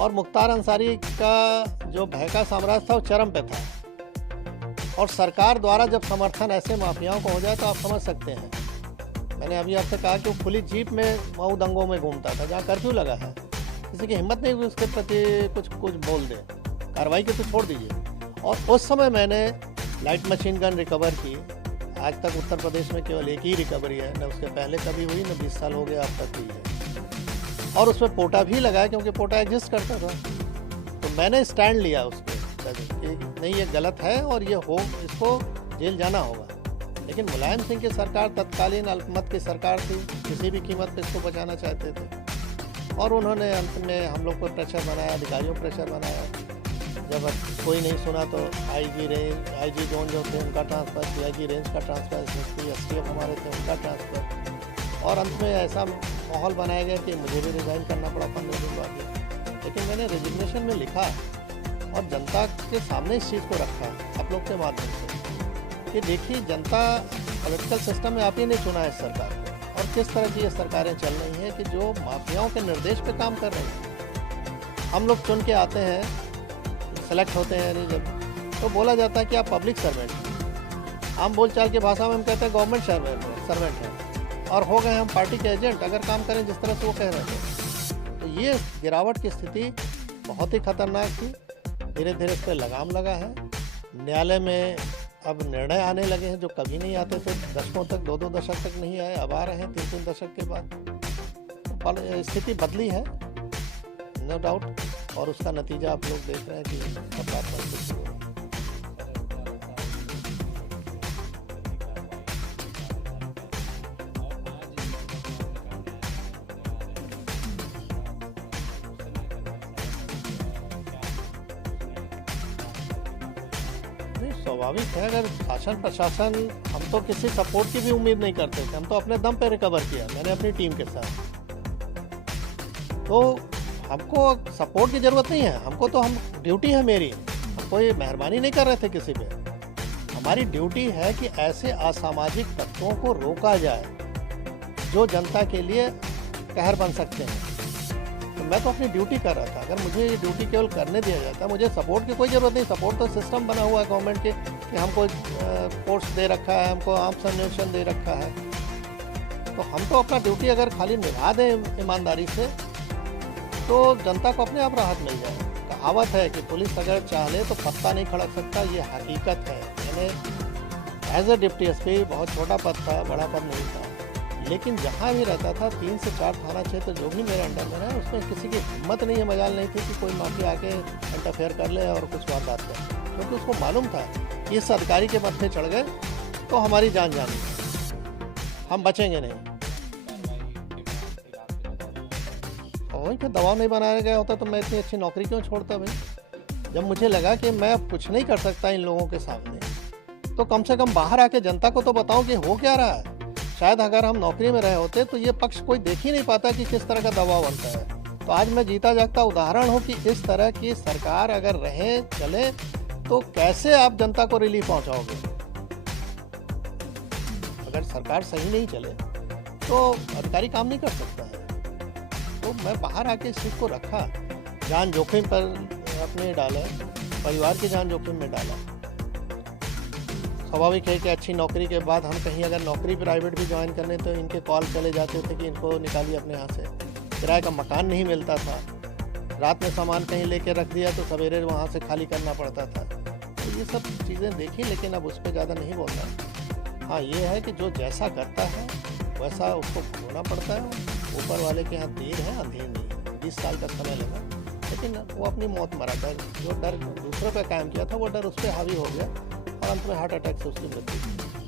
और मुख्तार अंसारी का जो भय का साम्राज्य था वो चरम पे था। और सरकार द्वारा जब समर्थन ऐसे माफियाओं को हो जाए तो आप समझ सकते हैं। मैंने अभी आपसे कहा कि वो खुली जीप में मऊ दंगों में घूमता था, जहाँ कर्फ्यू लगा है। किसी की हिम्मत नहीं हुई उसके प्रति कुछ बोल दे, कार्रवाई के तो छोड़ दीजिए। और उस समय मैंने लाइट मशीन गन रिकवर की। आज तक उत्तर प्रदेश में केवल एक ही रिकवरी है, न उसके पहले कभी हुई, न 20 साल हो गए अब तक हुई है। और उसमें पोटा भी लगाया, क्योंकि पोटा एग्जिस्ट करता था। तो मैंने स्टैंड लिया उसके कि नहीं, ये गलत है और ये इसको जेल जाना होगा। लेकिन मुलायम सिंह की सरकार तत्कालीन अल्पमत की सरकार थी, किसी भी कीमत पर इसको बचाना चाहते थे। और उन्होंने अंत में हम लोग को प्रेशर बनाया, अधिकारियों को प्रेशर बनाया। जब कोई नहीं सुना तो आईजी जोन जो थे उनका ट्रांसफ़र, सीआईजी रेंज का ट्रांसफ़र, एसटीएफ हमारे थे उनका ट्रांसफ़र। और अंत में ऐसा माहौल बनाया गया कि मुझे भी रिज़ाइन करना पड़ा 15 दिन बाद। लेकिन मैंने रेजिग्नेशन में लिखा और जनता के सामने इस चीज़ को रखा आप लोग के माध्यम से कि देखिए, जनता पॉलिटिकल सिस्टम में आप ही नहीं चुना है इस सरकार को, और किस तरह की ये सरकारें चल रही हैं कि जो माफियाओं के निर्देश पे काम कर रही हैं। हम लोग चुन के आते हैं, सेलेक्ट होते हैं, जब तो बोला जाता है कि आप पब्लिक सर्वेंट हैं। आम बोलचाल की भाषा में हम कहते हैं गवर्नमेंट सर्वेंट हैं, और हो गए हम पार्टी के एजेंट अगर काम करें जिस तरह से वो कह रहे थे। तो ये गिरावट की स्थिति बहुत ही खतरनाक थी। धीरे धीरे इस पर लगाम लगा है। न्यायालय में अब निर्णय आने लगे हैं जो कभी नहीं आते थे, दशकों तक, 2-2 दशक तक नहीं आए, अब आ रहे हैं 3-3 दशक के बाद। स्थिति बदली है नो डाउट, और उसका नतीजा आप लोग देख रहे हैं कि अपराध महसूस हो रहा है। स्वाभाविक है, अगर शासन प्रशासन, हम तो किसी सपोर्ट की भी उम्मीद नहीं करते थे, हम तो अपने दम पे रिकवर किया, मैंने अपनी टीम के साथ। तो हमको सपोर्ट की ज़रूरत नहीं है, हमको तो ड्यूटी है मेरी, हम कोई मेहरबानी नहीं कर रहे थे किसी पे। हमारी ड्यूटी है कि ऐसे असामाजिक तत्वों को रोका जाए जो जनता के लिए कहर बन सकते हैं। तो मैं तो अपनी ड्यूटी कर रहा था। अगर मुझे ये ड्यूटी केवल करने दिया जाता, मुझे सपोर्ट की कोई ज़रूरत नहीं। सपोर्ट तो सिस्टम बना हुआ है गवर्नमेंट के कि हमको फोर्स दे रखा है, हमको आर्म्स एम्यूनिशन दे रखा है। तो हम तो अपना ड्यूटी अगर खाली निभा दें ईमानदारी से तो जनता को अपने आप राहत मिल जाए। कहावत है कि पुलिस अगर चाहे तो पत्ता नहीं खड़क सकता, ये हकीकत है। मैंने एज ए डिप्टी एसपी, बहुत छोटा पद था, बड़ा पद नहीं था, लेकिन जहाँ भी रहता था 3 से 4 थाना क्षेत्र जो भी मेरे अंडर में है, उसमें किसी की हिम्मत नहीं है, मजाल नहीं थी कि कोई माफिया आके इंटरफेयर कर ले और कुछ वारदात करे, क्योंकि उसको मालूम था कि इस अधिकारी के मत्थे चढ़ गए तो हमारी जान जानी है, हम बचेंगे नहीं। वही फिर दबाव नहीं बनाया गया होता तो मैं इतनी अच्छी नौकरी क्यों छोड़ता भाई। जब मुझे लगा कि मैं अब कुछ नहीं कर सकता इन लोगों के सामने, तो कम से कम बाहर आके जनता को तो बताऊं कि हो क्या रहा है। शायद अगर हम नौकरी में रहे होते तो ये पक्ष कोई देख ही नहीं पाता कि किस तरह का दबाव बनता है। तो आज मैं जीता जागता उदाहरण हूँ कि इस तरह की सरकार अगर रहे चले तो कैसे आप जनता को रिलीफ पहुँचाओगे। अगर सरकार सही नहीं चले तो अधिकारी काम नहीं कर सकता है। तो मैं बाहर आके इस चीज़ को रखा, जान जोखिम पर अपने डाला, परिवार की जान जोखिम में डाला। स्वाभाविक है कि अच्छी नौकरी के बाद हम कहीं अगर नौकरी प्राइवेट भी ज्वाइन करने तो इनके कॉल चले जाते थे कि इनको निकालिए अपने यहाँ से। किराए का मकान नहीं मिलता था, रात में सामान कहीं लेके रख दिया तो सवेरे वहाँ से खाली करना पड़ता था। तो ये सब चीज़ें देखी, लेकिन अब उस पर ज़्यादा नहीं बोलना। हाँ, ये है कि जो जैसा करता है वैसा उसको भोगना पड़ता है। ऊपर वाले के यहाँ देर है, अंधेर नहीं। 20 साल का समय लगा, लेकिन वो अपनी मौत मरा। जो डर दूसरों पे कायम किया था वो डर उस पर हावी हो गया और अंत में हार्ट अटैक से उसकी मृत्यु हुई।